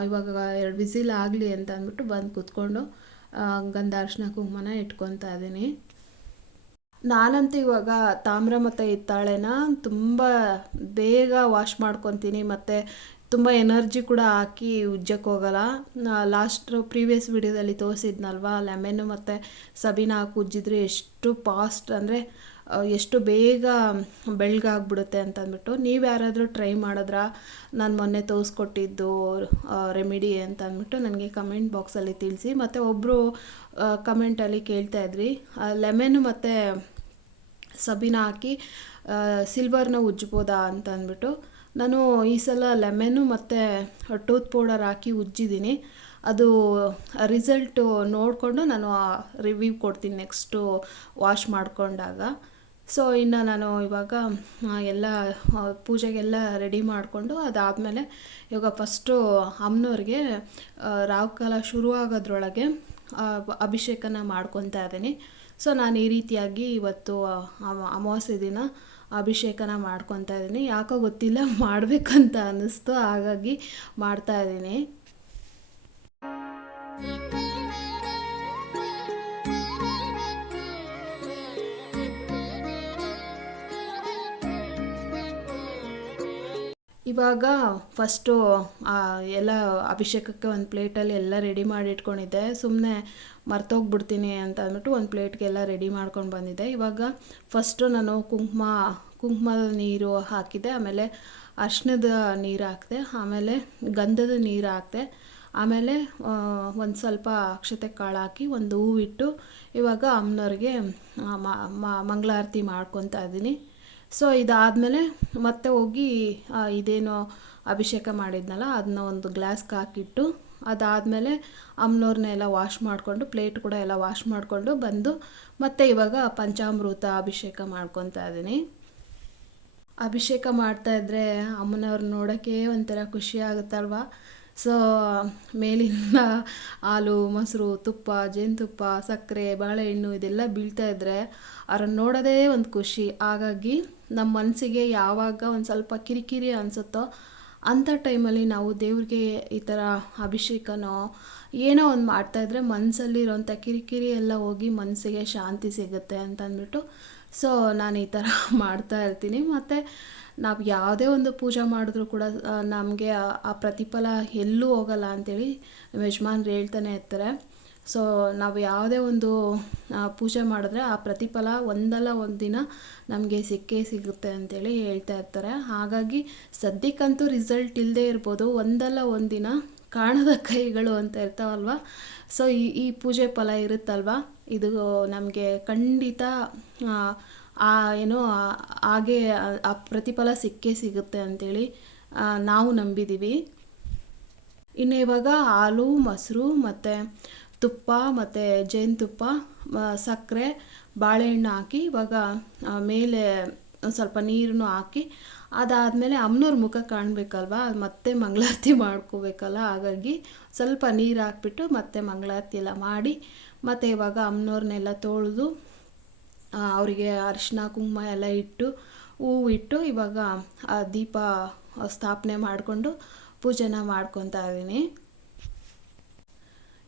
ಇವಾಗ 2 ವಿಸಿಲ್ ಆಗಲಿ ಅಂತ ಅಂದ್ಬಿಟ್ಟು ಬಂದು ಕುತ್ಕೊಂಡು ಗಂಧ ಅರಿಶಿನ ಕುಂಕುಮನ ಇಟ್ಕೊತಾ ಇದ್ದೀನಿ. ನಾನಂತೂ ಇವಾಗ ತಾಮ್ರ ಮತ್ತು ಹಿತ್ತಾಳೆನ ತುಂಬ ಬೇಗ ವಾಶ್ ಮಾಡ್ಕೊತೀನಿ, ಮತ್ತು ತುಂಬ ಎನರ್ಜಿ ಕೂಡ ಹಾಕಿ ಉಜ್ಜಕ್ಕೆ ಹೋಗಲ್ಲ. ಪ್ರೀವಿಯಸ್ ವಿಡಿಯೋದಲ್ಲಿ ತೋರಿಸಿದ್ನಲ್ವ, ಲೆಮನ್ನು ಮತ್ತು ಸಬೀನ ಹಾಕಿ ಉಜ್ಜಿದ್ರೆ ಎಷ್ಟು ಫಾಸ್ಟ್ ಅಂದರೆ ಎಷ್ಟು ಬೇಗ ಬೆಳ್ಳಗಾಗ್ಬಿಡುತ್ತೆ ಅಂತಂದ್ಬಿಟ್ಟು. ನೀವು ಯಾರಾದರೂ ಟ್ರೈ ಮಾಡಿದ್ರಾ ನಾನು ಮೊನ್ನೆ ತೋರಿಸ್ಕೊಟ್ಟಿದ್ದು ರೆಮಿಡಿ ಅಂತ ಅಂದ್ಬಿಟ್ಟು ನನಗೆ ಕಮೆಂಟ್ ಬಾಕ್ಸಲ್ಲಿ ತಿಳಿಸಿ. ಮತ್ತು ಒಬ್ಬರು ಕಮೆಂಟಲ್ಲಿ ಕೇಳ್ತಾಯಿದ್ರಿ ಲೆಮನ್ನು ಮತ್ತು ಸಬೀನ ಹಾಕಿ ಸಿಲ್ವರ್ನ ಉಜ್ಜ್ಬೋದಾ ಅಂತ ಅಂದ್ಬಿಟ್ಟು. ನಾನು ಈ ಸಲ ಲೆಮನ್ನು ಮತ್ತು ಟೂತ್ ಪೌಡರ್ ಹಾಕಿ ಉಜ್ಜಿದ್ದೀನಿ. ಅದು ರಿಸಲ್ಟು ನೋಡಿಕೊಂಡು ನಾನು ರಿವ್ಯೂ ಕೊಡ್ತೀನಿ ನೆಕ್ಸ್ಟು ವಾಶ್ ಮಾಡಿಕೊಂಡಾಗ. ಸೊ ಇನ್ನು ನಾನು ಇವಾಗ ಎಲ್ಲ ಪೂಜೆಗೆಲ್ಲ ರೆಡಿ ಮಾಡಿಕೊಂಡು ಅದಾದಮೇಲೆ ಇವಾಗ ಫಸ್ಟು ಅಮ್ಮನವ್ರಿಗೆ ರಾಹುಕಾಲ ಶುರುವಾಗೋದ್ರೊಳಗೆ ಅಭಿಷೇಕನ ಮಾಡ್ಕೊತಾ ಇದ್ದೀನಿ. ಸೊ ನಾನು ಈ ರೀತಿಯಾಗಿ ಇವತ್ತು ಅಮಾವಾಸ್ಯೆ ದಿನ ಅಭಿಷೇಕನ ಮಾಡ್ಕೊತಾ ಇದ್ದೀನಿ. ಯಾಕೋ ಗೊತ್ತಿಲ್ಲ, ಮಾಡಬೇಕಂತ ಅನ್ನಿಸ್ತು, ಹಾಗಾಗಿ ಮಾಡ್ತಾಯಿದ್ದೀನಿ. ಇವಾಗ ಫಸ್ಟು ಎಲ್ಲ ಅಭಿಷೇಕಕ್ಕೆ ಒಂದು ಪ್ಲೇಟಲ್ಲಿ ಎಲ್ಲ ರೆಡಿ ಮಾಡಿ ಇಟ್ಕೊಂಡಿದ್ದೆ. ಸುಮ್ಮನೆ ಮರ್ತೋಗ್ಬಿಡ್ತೀನಿ ಅಂತ ಅಂದ್ಬಿಟ್ಟು ಒಂದು ಪ್ಲೇಟ್ಗೆಲ್ಲ ರೆಡಿ ಮಾಡ್ಕೊಂಡು ಬಂದಿದ್ದೆ. ಇವಾಗ ಫಸ್ಟು ನಾನು ಕುಂಕುಮದ ನೀರು ಹಾಕಿದೆ, ಆಮೇಲೆ ಅರಿಶಿಣದ ನೀರು ಹಾಕಿದೆ, ಆಮೇಲೆ ಗಂಧದ ನೀರು ಹಾಕಿದೆ, ಆಮೇಲೆ ಒಂದು ಸ್ವಲ್ಪ ಅಕ್ಷತೆ ಕಾಳು ಹಾಕಿ ಒಂದು ಹೂವಿಟ್ಟು ಇವಾಗ ಅಮ್ಮನವ್ರಿಗೆ ಮಂಗಳಾರತಿ ಮಾಡ್ಕೊತಾ ಇದ್ದೀನಿ. ಸೊ ಇದಾದಮೇಲೆ ಮತ್ತೆ ಹೋಗಿ ಇದೇನೋ ಅಭಿಷೇಕ ಮಾಡಿದ್ನಲ್ಲ ಅದನ್ನ ಒಂದು ಗ್ಲಾಸ್ಗೆ ಹಾಕಿಟ್ಟು ಅದಾದಮೇಲೆ ಅಮ್ಮನವ್ರನ್ನೆಲ್ಲ ವಾಶ್ ಮಾಡಿಕೊಂಡು ಪ್ಲೇಟ್ ಕೂಡ ಎಲ್ಲ ವಾಶ್ ಮಾಡಿಕೊಂಡು ಬಂದು ಮತ್ತೆ ಇವಾಗ ಪಂಚಾಮೃತ ಅಭಿಷೇಕ ಮಾಡ್ಕೊತಾ ಇದ್ದೀನಿ. ಅಭಿಷೇಕ ಮಾಡ್ತಾಯಿದ್ರೆ ಅಮ್ಮನವ್ರು ನೋಡೋಕ್ಕೆ ಒಂಥರ ಖುಷಿ ಆಗುತ್ತಲ್ವ. ಸೊ ಮೇಲಿಂದ ಹಾಲು, ಮೊಸರು, ತುಪ್ಪ, ಜೇನುತುಪ್ಪ, ಸಕ್ಕರೆ, ಬಾಳೆಹಣ್ಣು ಇದೆಲ್ಲ ಬೀಳ್ತಾಯಿದ್ರೆ ಅವ್ರನ್ನ ನೋಡೋದೇ ಒಂದು ಖುಷಿ. ಹಾಗಾಗಿ ನಮ್ಮ ಮನಸ್ಸಿಗೆ ಯಾವಾಗ ಒಂದು ಸ್ವಲ್ಪ ಕಿರಿಕಿರಿ ಅನಿಸುತ್ತೋ ಅಂಥ ಟೈಮಲ್ಲಿ ನಾವು ದೇವ್ರಿಗೆ ಈ ಥರ ಅಭಿಷೇಕನೋ ಏನೋ ಒಂದು ಮಾಡ್ತಾಯಿದ್ರೆ ಮನಸ್ಸಲ್ಲಿರೋಂಥ ಕಿರಿಕಿರಿ ಎಲ್ಲ ಹೋಗಿ ಮನಸ್ಸಿಗೆ ಶಾಂತಿ ಸಿಗುತ್ತೆ ಅಂತಂದ್ಬಿಟ್ಟು ಸೊ ನಾನು ಈ ಥರ ಮಾಡ್ತಾ ಇರ್ತೀನಿ. ಮತ್ತು ನಾವು ಯಾವುದೇ ಒಂದು ಪೂಜೆ ಮಾಡಿದ್ರೂ ಕೂಡ ನಮಗೆ ಆ ಪ್ರತಿಫಲ ಎಲ್ಲೂ ಹೋಗಲ್ಲ ಅಂಥೇಳಿ ನಮ್ಮ ಯಜಮಾನ್ರು ಹೇಳ್ತಾನೆ ಇರ್ತಾರೆ. ಸೊ ನಾವು ಯಾವುದೇ ಒಂದು ಪೂಜೆ ಮಾಡಿದ್ರೆ ಆ ಪ್ರತಿಫಲ ಒಂದಲ್ಲ ಒಂದು ದಿನ ನಮಗೆ ಸಿಕ್ಕೇ ಸಿಗುತ್ತೆ ಅಂತೇಳಿ ಹೇಳ್ತಾ ಇರ್ತಾರೆ. ಹಾಗಾಗಿ ಸದ್ಯಕ್ಕಂತೂ ರಿಸಲ್ಟ್ ಇಲ್ಲದೆ ಇರ್ಬೋದು, ಒಂದಲ್ಲ ಒಂದು ದಿನ ಕಾಣದ ಕೈಗಳು ಅಂತ ಇರ್ತಾವಲ್ವ. ಸೊ ಈ ಪೂಜೆ ಫಲ ಇರುತ್ತಲ್ವ, ಇದು ನಮಗೆ ಖಂಡಿತ ಹಾಗೆ ಆ ಪ್ರತಿಫಲ ಸಿಕ್ಕೇ ಸಿಗುತ್ತೆ ಅಂಥೇಳಿ ನಾವು ನಂಬಿದ್ದೀವಿ. ಇನ್ನು ಇವಾಗ ಹಾಲು, ಮೊಸರು ಮತ್ತು ತುಪ್ಪ ಮತ್ತು ಜೇನುತುಪ್ಪ, ಸಕ್ಕರೆ, ಬಾಳೆಹಣ್ಣು ಹಾಕಿ ಇವಾಗ ಮೇಲೆ ಒಂದು ಸ್ವಲ್ಪ ನೀರನ್ನು ಹಾಕಿ ಅದಾದಮೇಲೆ ಅಮ್ಮನವ್ರ ಮುಖ ಕಾಣಬೇಕಲ್ವ, ಮತ್ತೆ ಮಂಗಳಾರತಿ ಮಾಡ್ಕೋಬೇಕಲ್ಲ, ಹಾಗಾಗಿ ಸ್ವಲ್ಪ ನೀರು ಹಾಕ್ಬಿಟ್ಟು ಮತ್ತೆ ಮಂಗಳಾರತಿ ಎಲ್ಲ ಮಾಡಿ ಮತ್ತು ಇವಾಗ ಅಮ್ಮನವ್ರನ್ನೆಲ್ಲ ತೊಳೆದು ಅವರಿಗೆ ಅರಿಶಿನ ಕುಂಕುಮ ಎಲ್ಲ ಇಟ್ಟು ಹೂವು ಇಟ್ಟು ಇವಾಗ ದೀಪ ಸ್ಥಾಪನೆ ಮಾಡಿಕೊಂಡು ಪೂಜೆನ ಮಾಡ್ಕೊತಾ ಇದ್ದೀನಿ.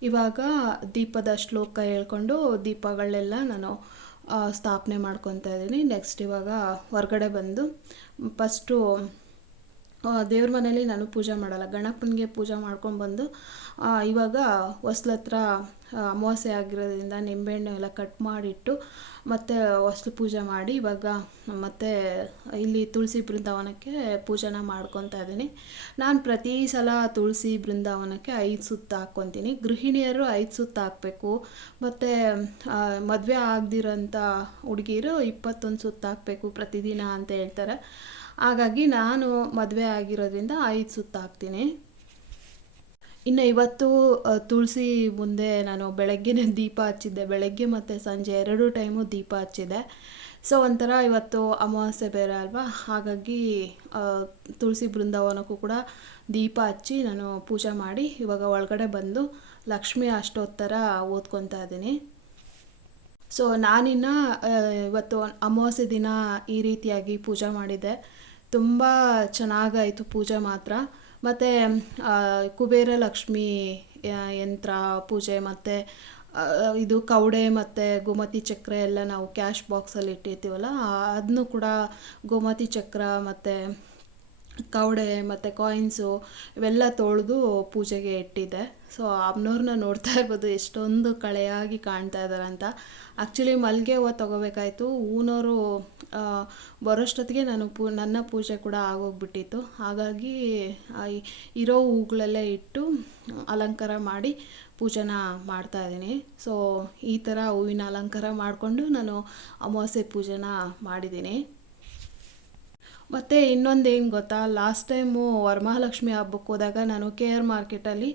ಇವಾಗ ದೀಪದ ಶ್ಲೋಕ ಹೇಳ್ಕೊಂಡು ದೀಪಗಳೆಲ್ಲ ನಾನು ಸ್ಥಾಪನೆ ಮಾಡ್ಕೊತಾ ಇದ್ದೀನಿ. ನೆಕ್ಸ್ಟ್ ಇವಾಗ ಹೊರಗಡೆ ಬಂದು ಫಸ್ಟು ದೇವ್ರ ಮನೇಲಿ ನಾನು ಪೂಜೆ ಮಾಡಲ್ಲ, ಗಣಪನಿಗೆ ಪೂಜೆ ಮಾಡ್ಕೊಂಡು ಬಂದು ಇವಾಗ ಹೊಸ್ಲ ಹತ್ರ ಅಮಾವಾಸ್ಯೆ ಆಗಿರೋದ್ರಿಂದ ನಿಂಬೆಹಣ್ಣು ಎಲ್ಲ ಕಟ್ ಮಾಡಿಟ್ಟು ಮತ್ತು ಹೊಸ್ಲು ಪೂಜೆ ಮಾಡಿ ಇವಾಗ ಮತ್ತು ಇಲ್ಲಿ ತುಳಸಿ ಬೃಂದಾವನಕ್ಕೆ ಪೂಜೆನ ಮಾಡ್ಕೊತಾ ಇದ್ದೀನಿ. ನಾನು ಪ್ರತಿ ಸಲ ತುಳಸಿ ಬೃಂದಾವನಕ್ಕೆ 5 ಸುತ್ತು ಹಾಕ್ಕೊತೀನಿ. ಗೃಹಿಣಿಯರು 5 ಸುತ್ತು ಹಾಕಬೇಕು, ಮತ್ತು ಮದುವೆ ಆಗದಿರೋಂಥ ಹುಡುಗಿರು 21 ಸುತ್ತು ಹಾಕಬೇಕು ಪ್ರತಿದಿನ ಅಂತ ಹೇಳ್ತಾರೆ. ಹಾಗಾಗಿ ನಾನು ಮದುವೆ ಆಗಿರೋದ್ರಿಂದ 5 ಸುತ್ತು ಹಾಕ್ತೀನಿ. ಇನ್ನು ಇವತ್ತು ತುಳಸಿ ಮುಂದೆ ನಾನು ಬೆಳಗ್ಗೆನೇ ದೀಪ ಹಚ್ಚಿದ್ದೆ, ಬೆಳಗ್ಗೆ ಮತ್ತು ಸಂಜೆ 2 ಟೈಮು ದೀಪ ಹಚ್ಚಿದ್ದೆ. ಸೊ ಒಂಥರ ಇವತ್ತು ಅಮಾವಾಸ್ಯೆ ಬೇರೆ ಅಲ್ವಾ, ಹಾಗಾಗಿ ತುಳಸಿ ಬೃಂದಾವನಕ್ಕೂ ಕೂಡ ದೀಪ ಹಚ್ಚಿ ನಾನು ಪೂಜೆ ಮಾಡಿ ಇವಾಗ ಒಳಗಡೆ ಬಂದು ಲಕ್ಷ್ಮೀ ಅಷ್ಟೋತ್ತರ ಓದ್ಕೊತಾ ಇದ್ದೀನಿ. ಸೊ ನಾನಿನ್ನು ಇವತ್ತು ಅಮಾವಾಸ್ಯೆ ದಿನ ಈ ರೀತಿಯಾಗಿ ಪೂಜೆ ಮಾಡಿದ್ದೆ. ತುಂಬ ಚೆನ್ನಾಗಾಯಿತು ಪೂಜೆ ಮಾತ್ರ. ಮತ್ತು ಕುಬೇರ ಲಕ್ಷ್ಮಿ ಯಂತ್ರ ಪೂಜೆ ಮತ್ತು ಇದು ಕವಡೆ ಮತ್ತು ಗೋಮತಿ ಚಕ್ರ ಎಲ್ಲ ನಾವು ಕ್ಯಾಶ್ ಬಾಕ್ಸಲ್ಲಿ ಇಟ್ಟಿರ್ತೀವಲ್ಲ, ಅದನ್ನು ಕೂಡ ಗೋಮತಿ ಚಕ್ರ ಮತ್ತು ಕವಡೆ ಮತ್ತು ಕಾಯಿನ್ಸು ಇವೆಲ್ಲ ತೊಳೆದು ಪೂಜೆಗೆ ಇಟ್ಟಿದ್ದೆ. ಸೊ ಅಮ್ಮನವ್ರನ್ನ ನೋಡ್ತಾ ಇರ್ಬೋದು ಎಷ್ಟೊಂದು ಕಳೆಯಾಗಿ ಕಾಣ್ತಾ ಇದ್ದಾರೆ ಅಂತ. ಆ್ಯಕ್ಚುಲಿ ಮಲ್ಲಿಗೆ ಹೂವು ತೊಗೋಬೇಕಾಯ್ತು, ಹೂನವರು ಬರೋಷ್ಟೊತ್ತಿಗೆ ನನ್ನ ಪೂಜೆ ಕೂಡ ಆಗೋಗ್ಬಿಟ್ಟಿತ್ತು. ಹಾಗಾಗಿ ಇರೋ ಹೂಗಳಲ್ಲೇ ಇಟ್ಟು ಅಲಂಕಾರ ಮಾಡಿ ಪೂಜೆನ ಮಾಡ್ತಾಯಿದ್ದೀನಿ. ಸೊ ಈ ಥರ ಹೂವಿನ ಅಲಂಕಾರ ಮಾಡಿಕೊಂಡು ನಾನು ಅಮಾವಾಸ್ಯೆ ಪೂಜೆನ ಮಾಡಿದ್ದೀನಿ. ಮತ್ತು ಇನ್ನೊಂದು ಏನು ಗೊತ್ತಾ, ಲಾಸ್ಟ್ ಟೈಮು ವರಮಹಾಲಕ್ಷ್ಮಿ ಹಬ್ಬಕ್ಕೆ ಹೋದಾಗ ನಾನು KR ಮಾರ್ಕೆಟಲ್ಲಿ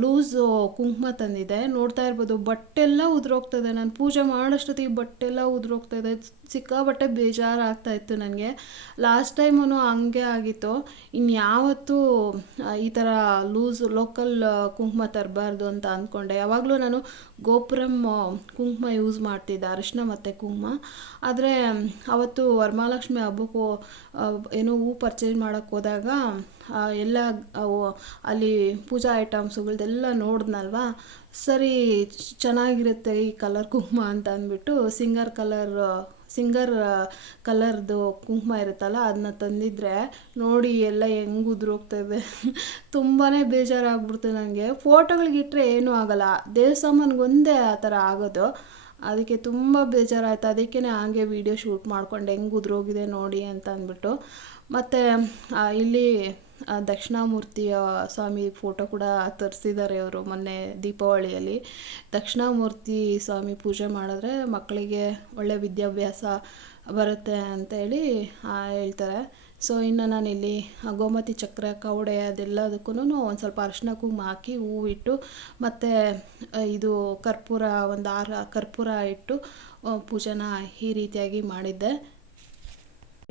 ಲೂಸು ಕುಂಕುಮ ತಂದಿದ್ದೆ. ನೋಡ್ತಾ ಇರ್ಬೋದು ಬಟ್ಟೆಲ್ಲ ಉದುರೋಗ್ತದೆ. ನಾನು ಪೂಜೆ ಮಾಡೋಷ್ಟೊತ್ತಿಗೆ ಬಟ್ಟೆಲ್ಲ ಉದುರೋಗ್ತಾಯಿದೆ. ಸಿಕ್ಕಾಬಟ್ಟೆ ಬೇಜಾರಾಗ್ತಾಯಿತ್ತು ನನಗೆ. ಲಾಸ್ಟ್ ಟೈಮೂ ಹಂಗೆ ಆಗಿತ್ತು. ಇನ್ಯಾವತ್ತೂ ಈ ಥರ ಲೋಕಲ್ ಕುಂಕುಮ ತರಬಾರ್ದು ಅಂತ ಅಂದ್ಕೊಂಡೆ. ಯಾವಾಗಲೂ ನಾನು ಗೋಪುರಂ ಕುಂಕುಮ ಯೂಸ್ ಮಾಡ್ತಿದ್ದೆ, ಅರಿಶಿನ ಮತ್ತು ಕುಂಕುಮ. ಆದರೆ ಅವತ್ತು ವರಮಹಾಲಕ್ಷ್ಮಿ ಹಬ್ಬಕ್ಕೂ ಏನೋ ಹೂ ಪರ್ಚೇಸ್ ಮಾಡೋಕ್ಕೆ ಹೋದಾಗ ಎಲ್ಲ ಅಲ್ಲಿ ಪೂಜಾ ಐಟಮ್ಸುಗಳ್ದೆಲ್ಲ ನೋಡಿದ್ನಲ್ವ, ಸರಿ ಚೆನ್ನಾಗಿರುತ್ತೆ ಈ ಕಲರ್ ಕುಂಕುಮ ಅಂತ ಅಂದ್ಬಿಟ್ಟು ಸಿಂಗರ್ ಕಲರ್ದು ಕುಂಕುಮ ಇರುತ್ತಲ್ಲ ಅದನ್ನ ತಂದಿದ್ರೆ ನೋಡಿ ಎಲ್ಲ ಹೆಂಗೆ ಉದುರೋಗ್ತಾಯಿದೆ. ತುಂಬಾ ಬೇಜಾರಾಗ್ಬಿಡ್ತು ನನಗೆ. ಫೋಟೋಗಳಿಗಿಟ್ರೆ ಏನೂ ಆಗಲ್ಲ, ದೇವಸ್ಥಾನಗೊಂದೇ ಆ ಥರ ಆಗೋದು. ಅದಕ್ಕೆ ತುಂಬ ಬೇಜಾರಾಯಿತು. ಅದಕ್ಕೇ ಹಾಗೆ ವೀಡಿಯೋ ಶೂಟ್ ಮಾಡ್ಕೊಂಡು ಹೆಂಗೆ ಉದುರೋಗಿದೆ ನೋಡಿ ಅಂತ ಅಂದ್ಬಿಟ್ಟು. ಮತ್ತು ಇಲ್ಲಿ ದಕ್ಷಿಣಾಮೂರ್ತಿಯ ಸ್ವಾಮಿ ಫೋಟೋ ಕೂಡ ತರಿಸಿದ್ದಾರೆ ಅವರು ಮೊನ್ನೆ ದೀಪಾವಳಿಯಲ್ಲಿ. ದಕ್ಷಿಣಾಮೂರ್ತಿ ಸ್ವಾಮಿ ಪೂಜೆ ಮಾಡಿದ್ರೆ ಮಕ್ಕಳಿಗೆ ಒಳ್ಳೆ ವಿದ್ಯಾಭ್ಯಾಸ ಬರುತ್ತೆ ಅಂತೇಳಿ ಹೇಳ್ತಾರೆ. ಸೊ ಇನ್ನು ನಾನಿಲ್ಲಿ ಗೋಮತಿ ಚಕ್ರ, ಕವಡೆ ಅದೆಲ್ಲದಕ್ಕೂ ಒಂದು ಸ್ವಲ್ಪ ಅರಿಶಿನ ಕುಂಕುಮ ಹಾಕಿ ಹೂವಿಟ್ಟು ಮತ್ತು ಇದು ಕರ್ಪೂರ ಒಂದು 6 ಕರ್ಪೂರ ಇಟ್ಟು ಪೂಜೆನ ಈ ರೀತಿಯಾಗಿ ಮಾಡಿದ್ದೆ.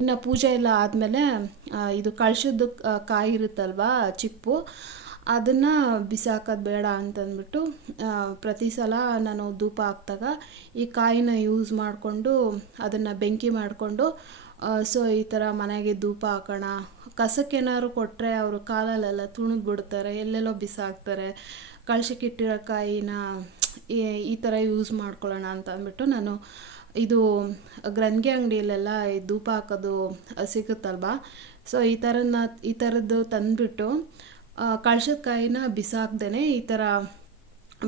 ಇನ್ನು ಪೂಜೆ ಎಲ್ಲ ಆದಮೇಲೆ ಇದು ಕಳಶದ್ದು ಕಾಯಿ ಇರುತ್ತಲ್ವ ಚಿಪ್ಪು, ಅದನ್ನು ಬಿಸಾಕೋದು ಬೇಡ ಅಂತಂದ್ಬಿಟ್ಟು ಪ್ರತಿ ಸಲ ನಾನು ಧೂಪ ಹಾಕಿದಾಗ ಈ ಕಾಯಿನ ಯೂಸ್ ಮಾಡಿಕೊಂಡು ಅದನ್ನು ಬೆಂಕಿ ಮಾಡಿಕೊಂಡು ಸೊ ಈ ಥರ ಮನೆಗೆ ಧೂಪ ಹಾಕೋಣ. ಕಸಕ್ಕೇನಾದ್ರು ಕೊಟ್ಟರೆ ಅವರು ಕಾಲಲ್ಲೆಲ್ಲ ತುಣಿದ್ಬಿಡ್ತಾರೆ, ಎಲ್ಲೆಲ್ಲೋ ಬಿಸಾಕ್ತಾರೆ. ಕಳಶಕ್ಕಿಟ್ಟಿರೋ ಕಾಯಿನ ಈ ಥರ ಯೂಸ್ ಮಾಡ್ಕೊಳ್ಳೋಣ ಅಂತ ಅಂದ್ಬಿಟ್ಟು ನಾನು ಇದು ಗ್ರಂಥಿ ಅಂಗಡಿಯಲ್ಲೆಲ್ಲ ಧೂಪ ಹಾಕೋದು ಸಿಗುತ್ತಲ್ವ, ಸೊ ಈ ಥರದ್ದು ತಂದುಬಿಟ್ಟು ಕಳಶದ ಕಾಯಿನ ಬಿಸಾಕ್ದೇ ಈ ಥರ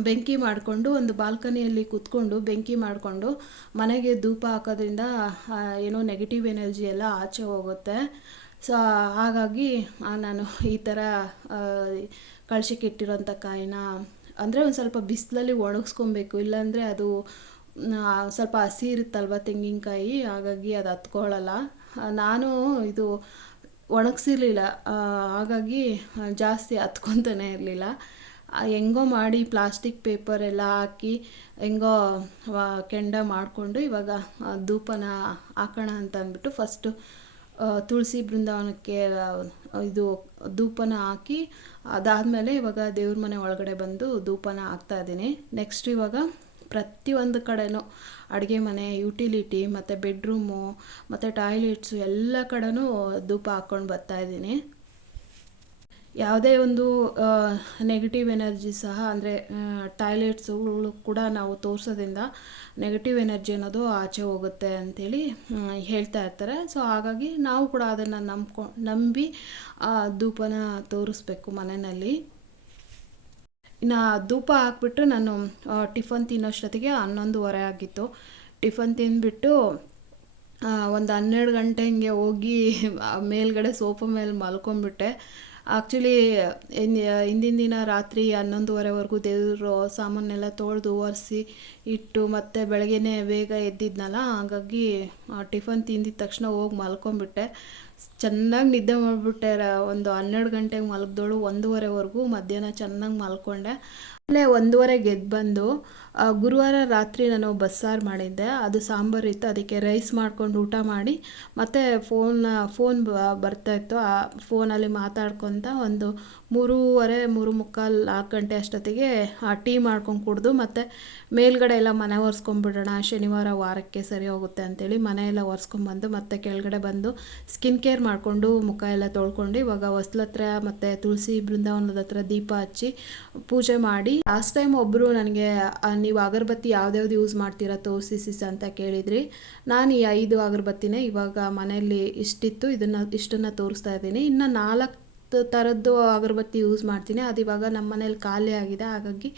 ಬೆಂಕಿ ಮಾಡಿಕೊಂಡು ಒಂದು ಬಾಲ್ಕನಿಯಲ್ಲಿ ಕೂತ್ಕೊಂಡು ಬೆಂಕಿ ಮಾಡಿಕೊಂಡು ಮನೆಗೆ ಧೂಪ ಹಾಕೋದ್ರಿಂದ ಏನೋ ನೆಗೆಟಿವ್ ಎನರ್ಜಿ ಎಲ್ಲ ಆಚೆ ಹೋಗುತ್ತೆ. ಸೊ ಹಾಗಾಗಿ ನಾನು ಈ ಥರ ಕಳಶಕ್ಕೆ ಇಟ್ಟಿರೋಂಥ ಕಾಯಿನ ಅಂದರೆ ಒಂದು ಸ್ವಲ್ಪ ಬಿಸಿಲಲ್ಲಿ ಒಣಗಿಸ್ಕೊಬೇಕು, ಇಲ್ಲಾಂದರೆ ಅದು ಸ್ವಲ್ಪ ಹಸಿ ಇರುತ್ತಲ್ವ ತೆಂಗಿನಕಾಯಿ, ಹಾಗಾಗಿ ಅದು ಹತ್ಕೊಳ್ಳಲ್ಲ. ನಾನು ಇದು ಒಣಗಿಸಿರ್ಲಿಲ್ಲ, ಹಾಗಾಗಿ ಜಾಸ್ತಿ ಹತ್ಕೊತಾನೆ ಇರಲಿಲ್ಲ. ಹೆಂಗೋ ಮಾಡಿ ಪ್ಲಾಸ್ಟಿಕ್ ಪೇಪರ್ ಎಲ್ಲ ಹಾಕಿ ಹೆಂಗೋ ಕೆಂಡ ಮಾಡಿಕೊಂಡು ಇವಾಗ ಧೂಪನ ಹಾಕೋಣ ಅಂತ ಅಂದ್ಬಿಟ್ಟು ಫಸ್ಟು ತುಳಸಿ ಬೃಂದಾವನಕ್ಕೆ ಇದು ಧೂಪನ ಹಾಕಿ ಅದಾದಮೇಲೆ ಇವಾಗ ದೇವ್ರ ಮನೆ ಒಳಗಡೆ ಬಂದು ಧೂಪನ ಹಾಕ್ತಾಯಿದ್ದೀನಿ. ನೆಕ್ಸ್ಟ್ ಇವಾಗ ಪ್ರತಿಯೊಂದು ಕಡೆನೂ ಅಡುಗೆ ಮನೆ, ಯುಟಿಲಿಟಿ ಮತ್ತು ಬೆಡ್ರೂಮು ಮತ್ತು ಟಾಯ್ಲೆಟ್ಸು ಎಲ್ಲ ಕಡೆನೂ ಧೂಪ ಹಾಕ್ಕೊಂಡು ಬರ್ತಾಯಿದ್ದೀನಿ. ಯಾವುದೇ ಒಂದು ನೆಗೆಟಿವ್ ಎನರ್ಜಿ ಸಹ ಅಂದರೆ ಟಾಯ್ಲೆಟ್ಸುಗಳು ಕೂಡ ನಾವು ತೋರಿಸೋದ್ರಿಂದ ನೆಗೆಟಿವ್ ಎನರ್ಜಿ ಅನ್ನೋದು ಆಚೆ ಹೋಗುತ್ತೆ ಅಂಥೇಳಿ ಹೇಳ್ತಾ ಇರ್ತಾರೆ. ಸೊ ಹಾಗಾಗಿ ನಾವು ಕೂಡ ಅದನ್ನು ನಂಬಿ ಧೂಪನ ತೋರಿಸ್ಬೇಕು ಮನೆಯಲ್ಲಿ. ಇನ್ನು ಧೂಪ ಹಾಕ್ಬಿಟ್ಟು ನಾನು ಟಿಫನ್ ತಿನ್ನೋಷ್ಟೊತ್ತಿಗೆ 11:30 ಆಗಿತ್ತು. ಟಿಫನ್ ತಿಂದುಬಿಟ್ಟು ಒಂದು 12 ಗಂಟೆ ಹಿಂಗೆ ಹೋಗಿ ಮೇಲ್ಗಡೆ ಸೋಫಾ ಮೇಲೆ ಮಲ್ಕೊಂಡ್ಬಿಟ್ಟೆ. ಆ್ಯಕ್ಚುಲಿ ಹಿಂದಿನ ದಿನ ರಾತ್ರಿ 11:30ವರೆಗೂ ದೇವರು ಸಾಮಾನೆಲ್ಲ ತೊಳೆದು ಒರೆಸಿ ಇಟ್ಟು ಮತ್ತೆ ಬೆಳಗ್ಗೆನೇ ಬೇಗ ಎದ್ದಿದ್ನಲ್ಲ, ಹಾಗಾಗಿ ಟಿಫನ್ ತಿಂದಿದ ತಕ್ಷಣ ಹೋಗಿ ಮಲ್ಕೊಂಡ್ಬಿಟ್ಟೆ. ಚೆನ್ನಾಗಿ ನಿದ್ದೆ ಮಾಡಿಬಿಟ್ಟೆ. ಒಂದು 12 ಗಂಟೆಗೆ ಮಲಗಿದೋಳು 1:30ವರೆಗೂ ಮಧ್ಯಾಹ್ನ ಚೆನ್ನಾಗಿ ಮಲ್ಕೊಂಡೆ. ಆಮೇಲೆ 1:30ಗೆ ಎದ್ದು ಬಂದು ಗುರುವಾರ ರಾತ್ರಿ ನಾನು ಬಸ್ಸಾರು ಮಾಡಿದ್ದೆ, ಅದು ಸಾಂಬಾರು ಇತ್ತು, ಅದಕ್ಕೆ ರೈಸ್ ಮಾಡ್ಕೊಂಡು ಊಟ ಮಾಡಿ ಮತ್ತು ಫೋನ್ ಬರ್ತಾಯಿತ್ತು. ಆ ಫೋನಲ್ಲಿ ಮಾತಾಡ್ಕೊತ ಒಂದು 3:30 3:45 4 ಗಂಟೆ ಅಷ್ಟೊತ್ತಿಗೆ ಟೀ ಮಾಡ್ಕೊಂಡು ಕುಡಿದು ಮತ್ತು ಮೇಲ್ಗಡೆ ಎಲ್ಲ ಮನೆ ಒರೆಸ್ಕೊಂಡ್ಬಿಡೋಣ, ಶನಿವಾರ ವಾರಕ್ಕೆ ಸರಿ ಹೋಗುತ್ತೆ ಅಂತೇಳಿ ಮನೆ ಎಲ್ಲ ಒರೆಸ್ಕೊಂಬಂದು ಮತ್ತೆ ಕೆಳಗಡೆ ಬಂದು ಸ್ಕಿನ್ ಕೇರ್ ಮಾಡಿಕೊಂಡು ಮುಖ ಎಲ್ಲ ತೊಳ್ಕೊಂಡು ಇವಾಗ ಹೊಸ್ಲ ಹತ್ರ ಮತ್ತು ತುಳಸಿ ಬೃಂದಾವನದ ಹತ್ರ ದೀಪ ಹಚ್ಚಿ ಪೂಜೆ ಮಾಡಿ. ಲಾಸ್ಟ್ ಟೈಮ್ ಒಬ್ಬರು ನನಗೆ ನೀವು ಅಗರಬತ್ತಿ ಯಾವ್ದ್ಯಾವ್ದು ಯೂಸ್ ಮಾಡ್ತೀರಾ ತೋರಿಸಿ ಸಿಸ್ ಅಂತ ಕೇಳಿದ್ರಿ. ನಾನು ಈ 5 ಅಗರಬತ್ತಿನೇ ಇವಾಗ ಮನೆಯಲ್ಲಿ ಇಷ್ಟಿತ್ತು, ಇಷ್ಟನ್ನು ತೋರಿಸ್ತಾ ಇದ್ದೀನಿ. ಇನ್ನು 4 ಥರದ್ದು ಅಗರಬತ್ತಿ ಯೂಸ್ ಮಾಡ್ತೀನಿ. ಅದು ಇವಾಗ ನಮ್ಮ ಮನೇಲಿ ಖಾಲಿ ಆಗಿದೆ, ಹಾಗಾಗಿ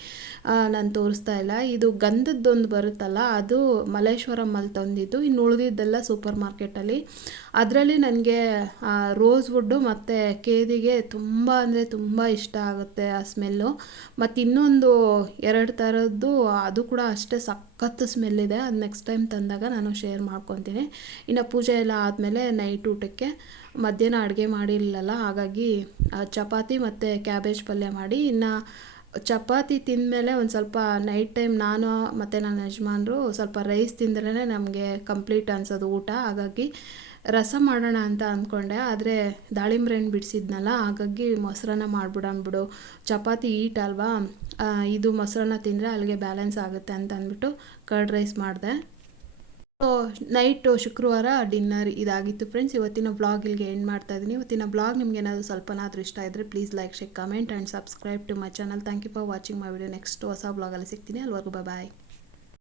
ನಾನು ತೋರಿಸ್ತಾ ಇಲ್ಲ. ಇದು ಗಂಧದ್ದೊಂದು ಬರುತ್ತಲ್ಲ, ಅದು ಮಲ್ಲೇಶ್ವರಮಲ್ಲಿ ತಂದಿದ್ದು. ಇನ್ನು ಉಳಿದಿದ್ದೆಲ್ಲ ಸೂಪರ್ ಮಾರ್ಕೆಟಲ್ಲಿ. ಅದರಲ್ಲಿ ನನಗೆ ರೋಸ್ ವುಡ್ಡು ಮತ್ತು ಕೇದಿಗೆ ತುಂಬ ಅಂದರೆ ತುಂಬ ಇಷ್ಟ ಆಗುತ್ತೆ ಆ ಸ್ಮೆಲ್ಲು. ಮತ್ತು ಇನ್ನೊಂದು 2 ಥರದ್ದು ಅದು ಕೂಡ ಅಷ್ಟೇ ಸಖತ್ತು ಸ್ಮೆಲ್ಲಿದೆ. ಅದು ನೆಕ್ಸ್ಟ್ ಟೈಮ್ ತಂದಾಗ ನಾನು ಶೇರ್ ಮಾಡ್ಕೊತೀನಿ. ಇನ್ನು ಪೂಜೆ ಎಲ್ಲ ಆದಮೇಲೆ ನೈಟ್ ಊಟಕ್ಕೆ ಮಧ್ಯಾಹ್ನ ಅಡುಗೆ ಮಾಡಿರಲಿಲ್ಲ, ಹಾಗಾಗಿ ಚಪಾತಿ ಮತ್ತು ಕ್ಯಾಬೇಜ್ ಪಲ್ಯ ಮಾಡಿ, ಇನ್ನು ಚಪಾತಿ ತಿಂದಮೇಲೆ ಒಂದು ಸ್ವಲ್ಪ ನೈಟ್ ಟೈಮ್ ನಾನು ಮತ್ತು ನನ್ನ ಯಜಮಾನರು ಸ್ವಲ್ಪ ರೈಸ್ ತಿಂದ್ರೇ ನಮಗೆ ಕಂಪ್ಲೀಟ್ ಅನ್ಸೋದು ಊಟ. ಹಾಗಾಗಿ ರಸ ಮಾಡೋಣ ಅಂತ ಅಂದ್ಕೊಂಡೆ, ಆದರೆ ದಾಳಿಂಬ್ರೆ ಹಣ್ಣು ಬಿಡಿಸಿದ್ನಲ್ಲ, ಹಾಗಾಗಿ ಮೊಸರನ್ನ ಮಾಡ್ಬಿಡೋಣ ಬಿಡು, ಚಪಾತಿ ಈಟ್ ಅಲ್ವಾ, ಇದು ಮೊಸರನ್ನ ತಿಂದರೆ ಅಲ್ಲಿಗೆ ಬ್ಯಾಲೆನ್ಸ್ ಆಗುತ್ತೆ ಅಂತ ಅಂದ್ಬಿಟ್ಟು ಕರ್ಡ್ ರೈಸ್ ಮಾಡಿದೆ. ಸೊ ನೈಟು ಶುಕ್ರವಾರ ಡಿನ್ನರ್ ಇದಾಗಿತ್ತು ಫ್ರೆಂಡ್ಸ್. ಇವತ್ತಿನ ವ್ಲಾಗ್ ಇಲ್ಲಿಗೆ ಎಂಡ್ ಮಾಡ್ತಾ ಇದ್ದೀನಿ. ಇವತ್ತಿನ ವ್ಲಾಗ್ ನಿಮ್ಗೆ ಏನಾದರೂ ಸ್ವಲ್ಪನಾದರೂ ಇಷ್ಟ ಇದ್ದರೆ please like, share, comment and subscribe to my channel. Thank you for watching my video. Next ಹೊಸ ವ್ಲಾಗಲ್ಲಿ ಸಿಗ್ತೀನಿ. ಅಲ್ಲಿವರೆಗೂ ಬಾಯ್.